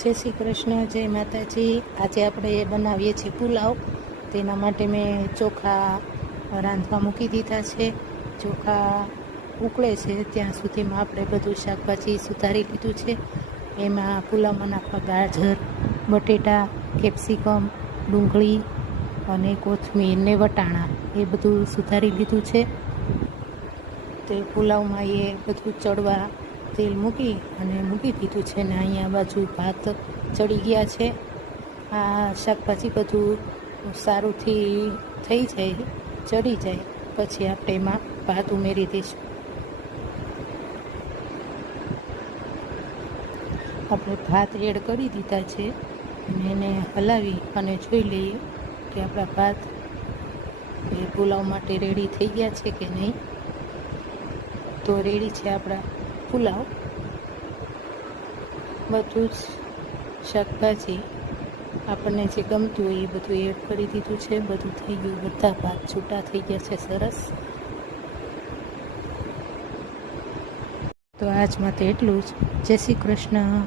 જય શ્રી કૃષ્ણ, જય માતાજી. આજે આપણે બનાવીએ છીએ પુલાવ. તેના માટે મેં ચોખા રાંધવા મૂકી દીધા છે. ચોખા ઉકળે છે ત્યાં સુધીમાં આપણે બધું શાકભાજી સુધારી લીધું છે. એમાં પુલાવમાં નાખવા ગાજર, બટેટા, કેપ્સિકમ, ડુંગળી અને કોથમીર ને વટાણા એ બધું સુધારી લીધું છે. તે પુલાવમાં એ બધું ચડવા તેલ મૂકી દીધું છે ને અહીંયા બાજુ ભાત ચડી ગયા છે. આ શાકભાજી બધું સારુંથી થઈ જાય, ચડી જાય પછી આપણે એમાં ભાત ઉમેરી દઈશું. આપણે ભાત એડ કરી દીધા છે અને એને હલાવી અને જોઈ લઈએ કે આપણા ભાત એ પુલાવ માટે રેડી થઈ ગયા છે કે નહીં. તો રેડી છે આપણા પુલાવ. બધું જ શાકભાજી આપણને જે ગમતું હોય એ બધું એડ કરી દીધું છે. બધું થઈ ગયું, બધા ભાત છૂટા થઈ ગયા છે સરસ. તો આજ માટે એટલું જ. જય શ્રી કૃષ્ણ.